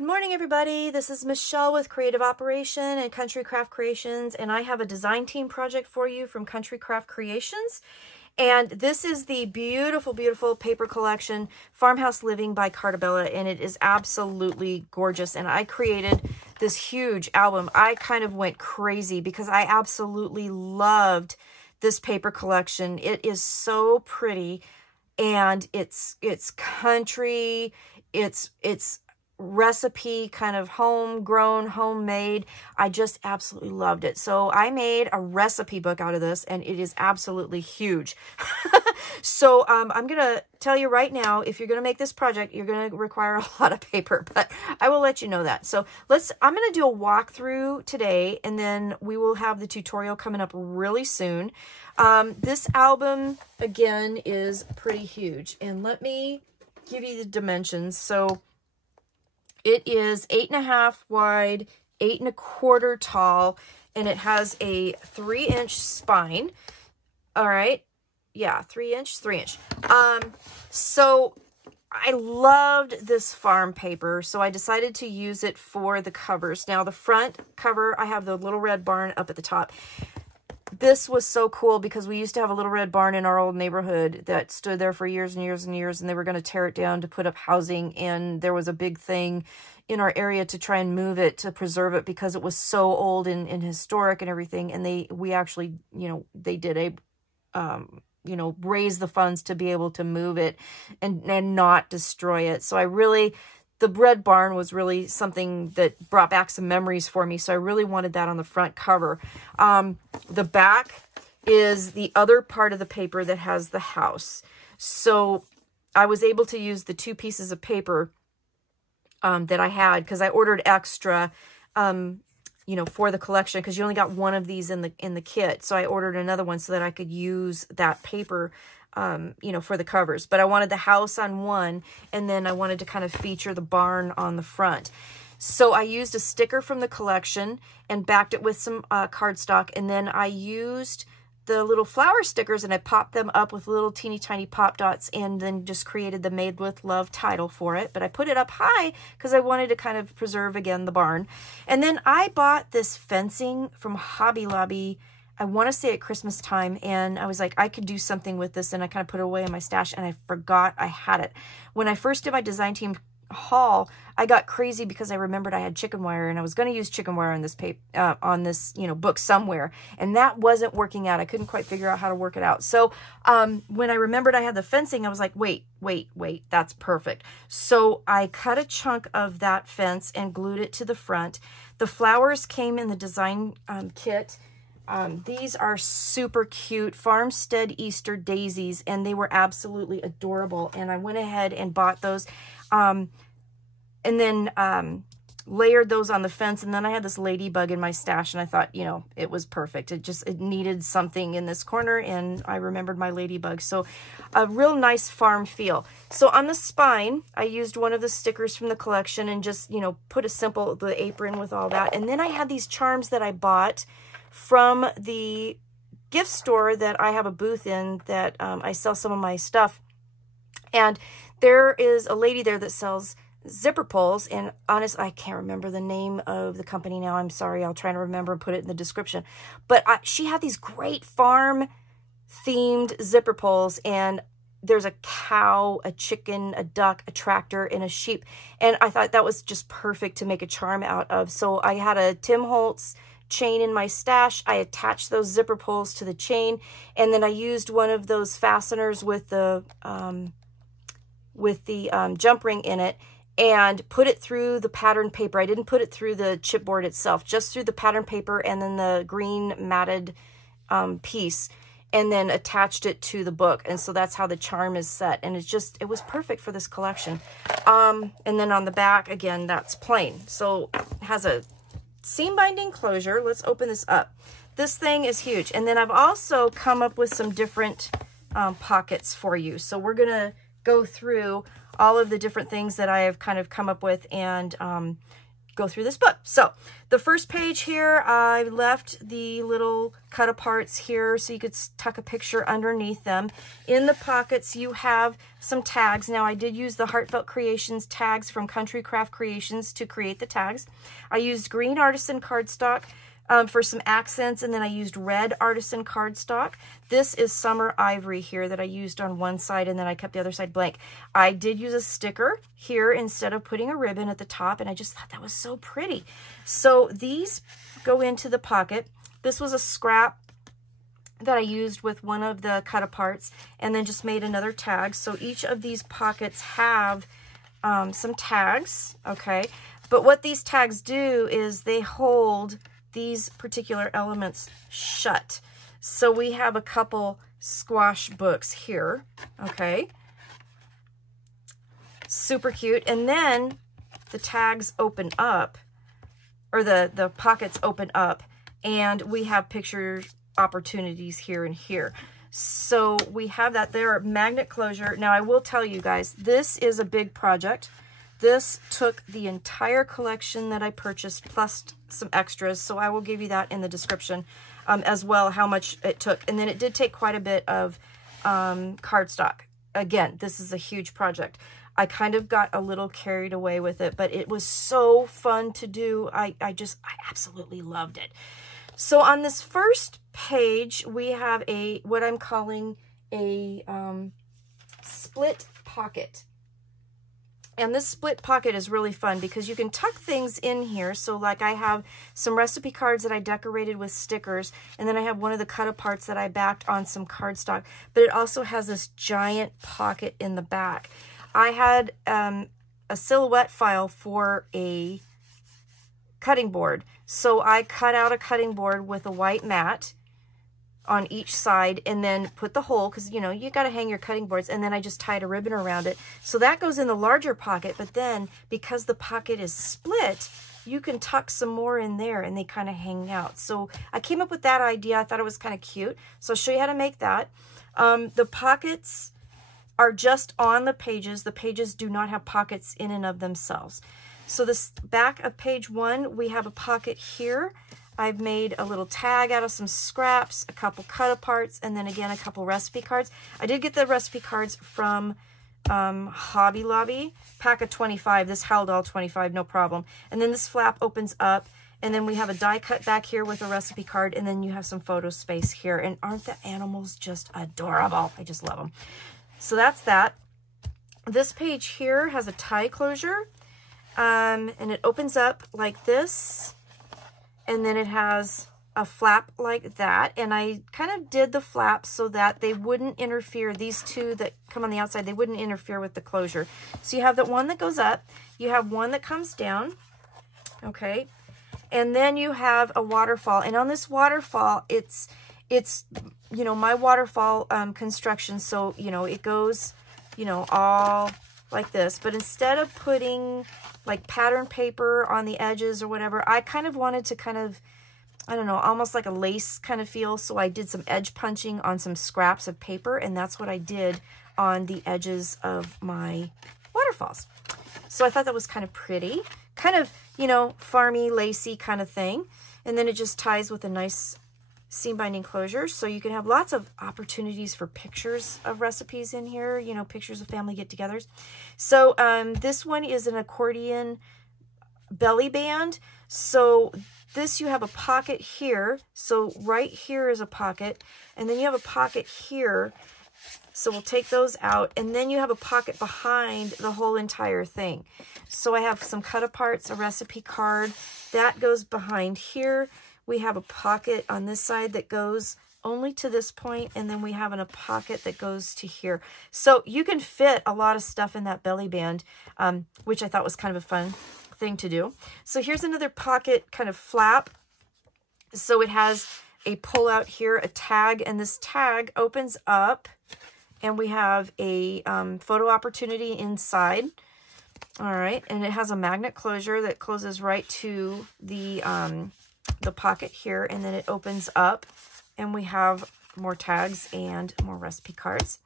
Good morning, everybody. This is Michelle with Creative Operation and Country Craft Creations, and I have a design team project for you from Country Craft Creations. And this is the beautiful, beautiful paper collection, Farmhouse Living by Carta Bella, and it is absolutely gorgeous. And I created this huge album. I kind of went crazy because I absolutely loved this paper collection. It is so pretty, and it's country, it's recipe, kind of homegrown, homemade. I just absolutely loved it. So I made a recipe book out of this, and it is absolutely huge. So I'm going to tell you right now, if you're going to make this project, you're going to require a lot of paper, but I will let you know that. So I'm going to do a walkthrough today, and then we will have the tutorial coming up really soon. This album, again, is pretty huge, and let me give you the dimensions. So it is 8.5 wide, 8 1/4 tall, and it has a 3-inch spine. All right. Yeah, 3 inch. So I loved this farm paper, so I decided to use it for the covers. Now, the front cover, I have the little red barn up at the top. This was so cool because we used to have a little red barn in our old neighborhood that stood there for years and years and years, and they were going to tear it down to put up housing, and there was a big thing in our area to try and move it, to preserve it, because it was so old and historic and everything. And we actually, they did raise the funds to be able to move it and not destroy it. So the red barn was really something that brought back some memories for me. So I really wanted that on the front cover. The back is the other part of the paper that has the house. So I was able to use the 2 pieces of paper that I had, because I ordered extra, for the collection, because you only got one of these in the kit. So I ordered another one so that I could use that paper for the covers. But I wanted the house on one, and then I wanted to kind of feature the barn on the front. So I used a sticker from the collection and backed it with some cardstock, and then I used the little flower stickers and I popped them up with little teeny tiny pop dots, and then just created the Made with Love title for it. But I put it up high because I wanted to kind of preserve, again, the barn. And then I bought this fencing from Hobby Lobby, I want to say at Christmas time, and I was like, I could do something with this, and I kind of put it away in my stash, and I forgot I had it. When I first did my design team haul, I got crazy because I remembered I had chicken wire, and I was going to use chicken wire on this book somewhere, and that wasn't working out. I couldn't quite figure out how to work it out. So when I remembered I had the fencing, I was like, wait, that's perfect. So I cut a chunk of that fence and glued it to the front. The flowers came in the design kit. These are super cute Farmstead Easter daisies, and they were absolutely adorable. And I went ahead and bought those, and then layered those on the fence. And then I had this ladybug in my stash, and I thought, it was perfect. It needed something in this corner, and I remembered my ladybug. So a real nice farm feel. So on the spine, I used one of the stickers from the collection and just, put the apron with all that. And then I had these charms that I bought from the gift store that I have a booth in, that I sell some of my stuff. And there is a lady there that sells zipper pulls, and honestly, I can't remember the name of the company now. I'm sorry. I'll try to remember and put it in the description. But she had these great farm themed zipper pulls, and there's a cow, a chicken, a duck, a tractor, and a sheep. And I thought that was just perfect to make a charm out of. So I had a Tim Holtz chain in my stash. I attached those zipper pulls to the chain, and then I used one of those fasteners with the jump ring in it, and put it through the pattern paper. I didn't put it through the chipboard itself, just through the pattern paper and then the green matted piece, and then attached it to the book. And so that's how the charm is set, and it was perfect for this collection. And then on the back, again, that's plain. So it has a seam binding closure. Let's open this up. This thing is huge. And then I've also come up with some different pockets for you. So we're going to go through all of the different things that I have kind of come up with and go through this book. So the first page here, I left the little cut aparts here so you could tuck a picture underneath them. In the pockets, you have some tags. Now, I did use the Heartfelt Creations tags from Country Craft Creations to create the tags. I used green artisan cardstock for some accents, and then I used red artisan cardstock. This is summer ivory here that I used on one side, and then I kept the other side blank. I did use a sticker here instead of putting a ribbon at the top, and I just thought that was so pretty. So these go into the pocket. This was a scrap that I used with one of the cut aparts, and then just made another tag. So each of these pockets have some tags, okay? But what these tags do is they hold these particular elements shut. So we have a couple squash books here, okay? Super cute. And then the tags open up, or the pockets open up, and we have picture opportunities here and here. So we have that there, magnet closure. Now I will tell you guys, this is a big project. This took the entire collection that I purchased plus some extras, so I will give you that in the description as well, how much it took. And then it did take quite a bit of cardstock. Again, this is a huge project. I kind of got a little carried away with it, but it was so fun to do. I absolutely loved it. So on this first page, we have what I'm calling a split pocket. And this split pocket is really fun because you can tuck things in here. So like I have some recipe cards that I decorated with stickers, and then I have one of the cut aparts that I backed on some cardstock, but it also has this giant pocket in the back. I had a silhouette file for a cutting board. So I cut out a cutting board with a white mat on each side, and then put the hole, because you know you got to hang your cutting boards, and then I just tied a ribbon around it. So that goes in the larger pocket, but then because the pocket is split, you can tuck some more in there and they kind of hang out. So I came up with that idea. I thought it was kind of cute. So I'll show you how to make that. The pockets are just on the pages. The pages do not have pockets in and of themselves. So this back of page 1, we have a pocket here. I've made a little tag out of some scraps, a couple cut aparts, and then again a couple recipe cards. I did get the recipe cards from Hobby Lobby, pack of 25. This held all 25, no problem. And then this flap opens up, and then we have a die cut back here with a recipe card, and then you have some photo space here. And aren't the animals just adorable? I just love them. So that's that. This page here has a tie closure, and it opens up like this. And then it has a flap like that. And I kind of did the flaps so that they wouldn't interfere. These two that come on the outside, they wouldn't interfere with the closure. So you have that one that goes up. You have one that comes down. Okay. And then you have a waterfall. And on this waterfall, it's you know, my waterfall construction. So, you know, it goes, you know, all like this. But instead of putting like pattern paper on the edges or whatever, I kind of wanted to kind of, I don't know, almost like a lace kind of feel. So I did some edge punching on some scraps of paper, and that's what I did on the edges of my waterfalls. So I thought that was kind of pretty, kind of, you know, farmy, lacy kind of thing. And then it just ties with a nice seam binding closure, so you can have lots of opportunities for pictures of recipes in here, you know, pictures of family get-togethers. So this one is an accordion belly band. So this, you have a pocket here. So right here is a pocket, and then you have a pocket here. So we'll take those out, and then you have a pocket behind the whole entire thing. So I have some cut aparts, a recipe card that goes behind here. We have a pocket on this side that goes only to this point, and then we have a pocket that goes to here. So you can fit a lot of stuff in that belly band, which I thought was kind of a fun thing to do. So here's another pocket kind of flap. So it has a pull out here, a tag, and this tag opens up, and we have a photo opportunity inside. All right, and it has a magnet closure that closes right to the pocket here, and then it opens up, and we have more tags and more recipe cards.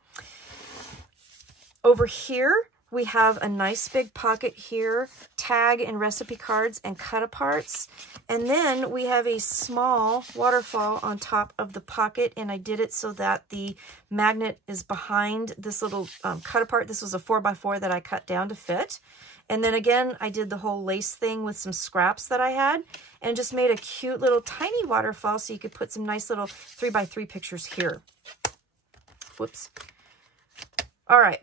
Over here, we have a nice big pocket here, tag and recipe cards and cut-aparts. And then we have a small waterfall on top of the pocket, and I did it so that the magnet is behind this little cut-apart. This was a 4x4 that I cut down to fit. And then again, I did the whole lace thing with some scraps that I had and just made a cute little tiny waterfall so you could put some nice little 3x3 pictures here. Whoops. All right.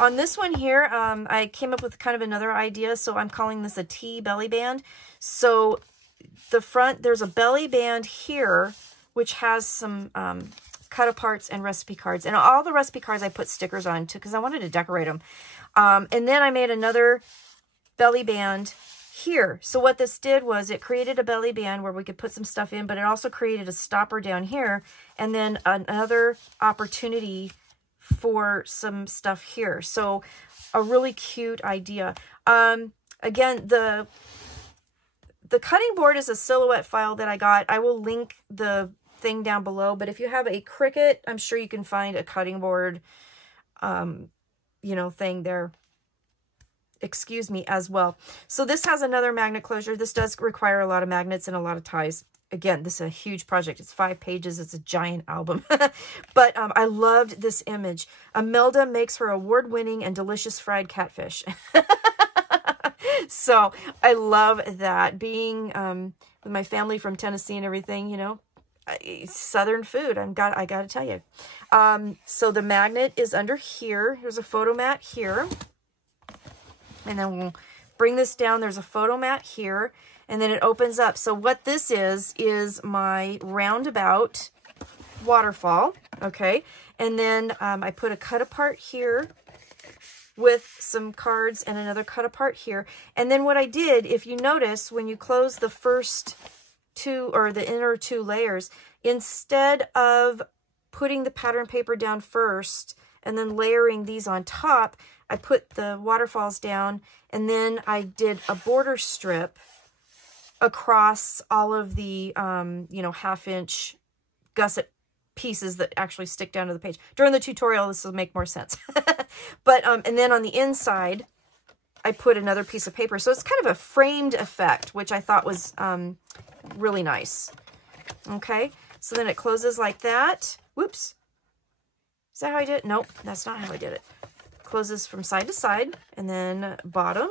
On this one here, I came up with kind of another idea, so I'm calling this a T belly band. So the front, there's a belly band here, which has some cut-aparts and recipe cards. And all the recipe cards I put stickers on, too, because I wanted to decorate them. And then I made another belly band here. So what this did was it created a belly band where we could put some stuff in, but it also created a stopper down here, and then another opportunity for some stuff here. So a really cute idea. Again, the cutting board is a silhouette file that I got. I will link the thing down below, but if you have a Cricut, I'm sure you can find a cutting board, you know, thing there. Excuse me, as well. So this has another magnet closure. This does require a lot of magnets and a lot of ties. Again, this is a huge project. It's 5 pages. It's a giant album. But I loved this image. Imelda makes her award-winning and delicious fried catfish. So I love that. Being with my family from Tennessee and everything, you know, Southern food. I got to tell you. So the magnet is under here. Here's a photo mat here. And then we'll bring this down. There's a photo mat here. And then it opens up. So what this is my roundabout waterfall. Okay. And then I put a cut apart here with some cards and another cut apart here. And then what I did, if you notice, when you close the first 2 or the inner 2 layers, instead of putting the pattern paper down first and then layering these on top, I put the waterfalls down, and then I did a border strip across all of the, you know, 1/2-inch gusset pieces that actually stick down to the page. During the tutorial, this will make more sense. But, and then on the inside, I put another piece of paper. So it's kind of a framed effect, which I thought was really nice. Okay, so then it closes like that. Whoops. Is that how I did it? Nope, that's not how I did it. Closes from side to side, and then bottom,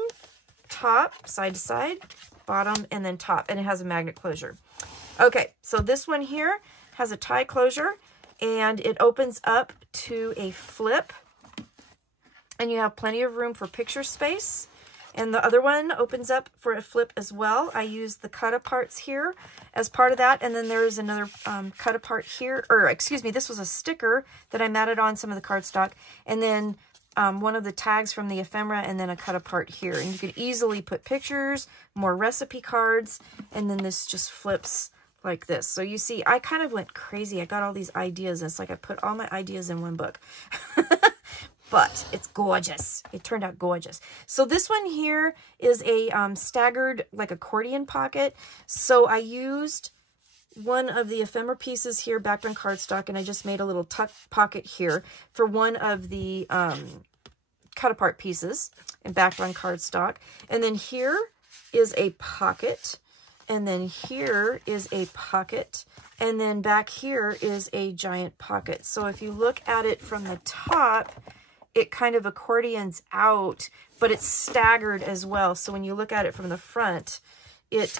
top, side to side, bottom, and then top, and it has a magnet closure. Okay, so this one here has a tie closure, and it opens up to a flip, and you have plenty of room for picture space. And the other one opens up for a flip as well. I used the cut aparts here as part of that, and then there is another cut apart here, or excuse me, this was a sticker that I matted on some of the cardstock, and then one of the tags from the ephemera, and then a cut apart here. And you could easily put pictures, more recipe cards, and then this just flips like this. So you see, I kind of went crazy. I got all these ideas. It's like I put all my ideas in one book. But it's gorgeous. It turned out gorgeous. So this one here is a staggered, like, accordion pocket. So I used one of the ephemera pieces here, backed on cardstock, and I just made a little tuck pocket here for one of the cut apart pieces and backed on cardstock. And then here is a pocket, and then here is a pocket, and then back here is a giant pocket. So if you look at it from the top, it kind of accordions out, but it's staggered as well. So when you look at it from the front, it,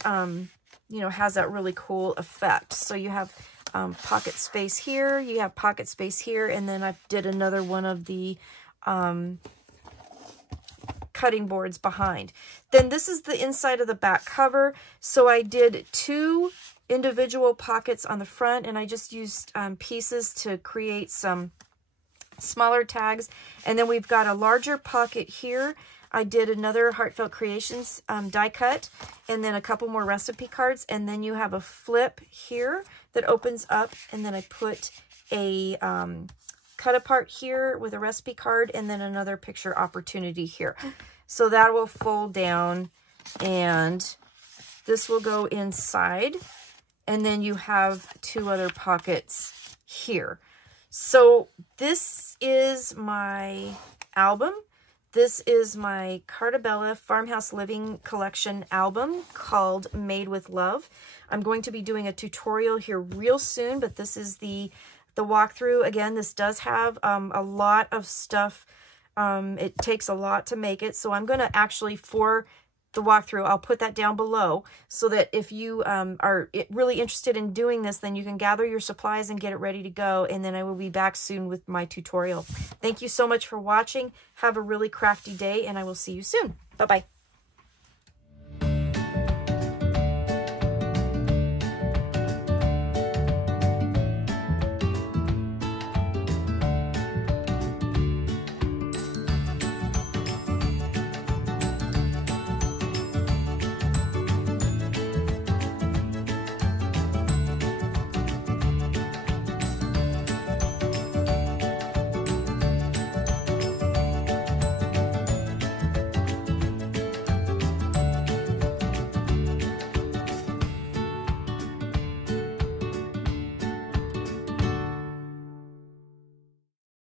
you know, has that really cool effect. So you have pocket space here, you have pocket space here, and then I did another one of the cutting boards behind. Then this is the inside of the back cover. So I did 2 individual pockets on the front, and I just used pieces to create some smaller tags. And then we've got a larger pocket here. I did another Heartfelt Creations die cut, and then a couple more recipe cards, and then you have a flip here that opens up, and then I put a cut apart here with a recipe card, and then another picture opportunity here. So that will fold down, and this will go inside, and then you have 2 other pockets here. So this is my album. This is my Carta Bella Farmhouse Living collection album called Made with Love. I'm going to be doing a tutorial here real soon, but this is the walkthrough. Again, this does have a lot of stuff. It takes a lot to make it, so I'm going to actually, for the walkthrough, I'll put that down below so that if you are really interested in doing this, then you can gather your supplies and get it ready to go, and then I will be back soon with my tutorial. Thank you so much for watching. Have a really crafty day, and I will see you soon. Bye-bye.